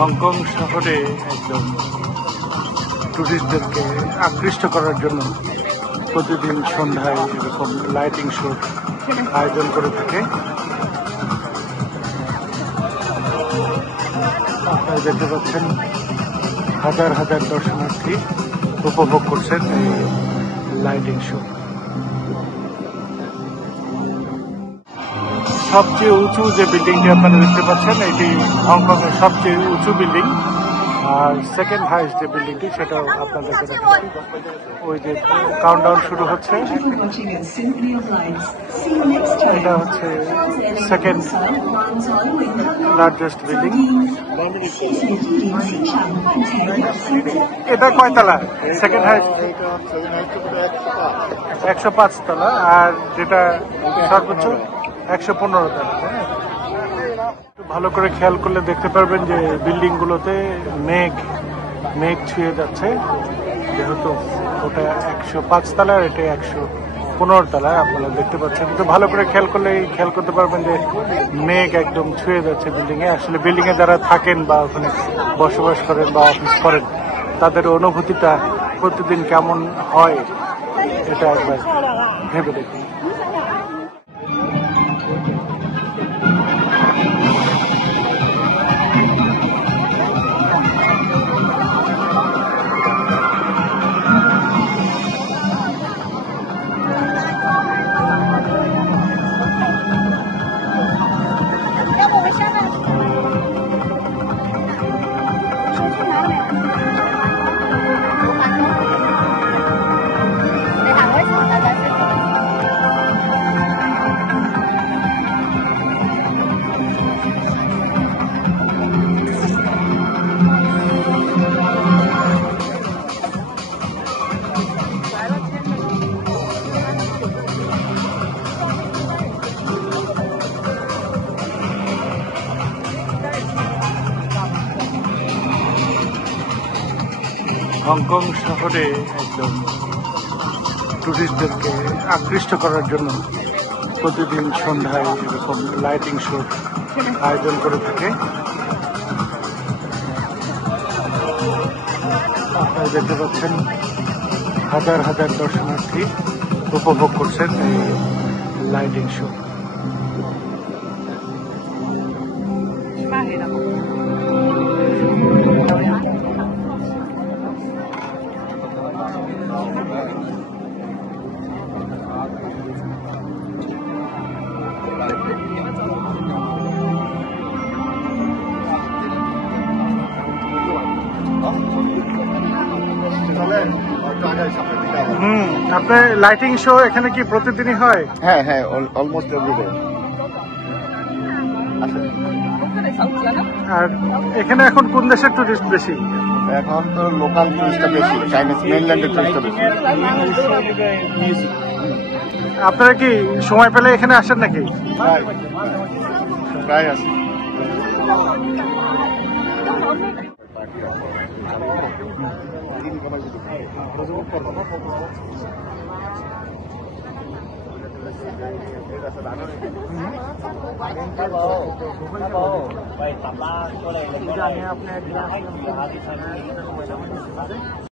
Hong Kong শহরে একদম টুরিস্টদেরকে আকৃষ্ট করার জন্য প্রতিদিন সন্ধ্যায় এরকম লাইটিং শোর আয়োজন করে থাকে। আপনারা দেখতে পাচ্ছেন হাজার হাজার দর্শনার্থী উপভোগ করছেন এই লাইটিং শো। সবচেয়ে উঁচু যে বিল্ডিংটি আপনারা দেখতে পাচ্ছেন এটি হংকং এর সবচেয়ে উঁচু বিল্ডিং, আর সেকেন্ড হাইস্ট যে বিল্ডিংটি সেটাও আপনাদেরকে দেখাচ্ছি। ওই যে কাউন্টডাউন শুরু হচ্ছে, এটা হচ্ছে সেকেন্ড লার্জেস্ট বিল্ডিং। এটা কয়তলা? সেকেন্ড হাইস্ট 105 তলা, আর যেটা সর্বোচ্চ 115 তলা। ভালো করে খেয়াল করলে দেখতে পারবেন যে বিল্ডিং গুলোতে মেঘ ছুঁয়ে যাচ্ছে, যেহেতু ওটা 105 তলা আর এটা 115 তলায় আপনারা দেখতে পাচ্ছেন। কিন্তু ভালো করে খেয়াল করতে পারবেন যে মেঘ একদম ছুঁয়ে যাচ্ছে বিল্ডিং এ। আসলে বিল্ডিং এ যারা থাকেন বা ওখানে বসবাস করেন বা অফিস করেন তাদের অনুভূতিটা প্রতিদিন কেমন হয় এটা একবার ভেবে দেখুন। হংকং শহরে একদম টুরিস্টদেরকে আকৃষ্ট করার জন্য প্রতিদিন সন্ধ্যায় এরকম লাইটিং শো আয়োজন করে থাকে। আপনারা দেখতে পাচ্ছেন হাজার হাজার দর্শনার্থী উপভোগ করছেন এই লাইটিং শো। আপনার লাইটিং শো এখানে কি প্রতিদিনই হয়? হ্যাঁ হ্যাঁ, অলমোস্ট এভরিডে। আর এখানে এখন কোন দেশের টুরিস্ট বেশি? এখন তো লোকাল টুরিস্টটা বেশি, চাইনিজ মেইনল্যান্ডের টুরিস্টটা বেশি। আপনারা কি সময় পেলে এখানে আসেন নাকি? প্রায় আসি। আপনি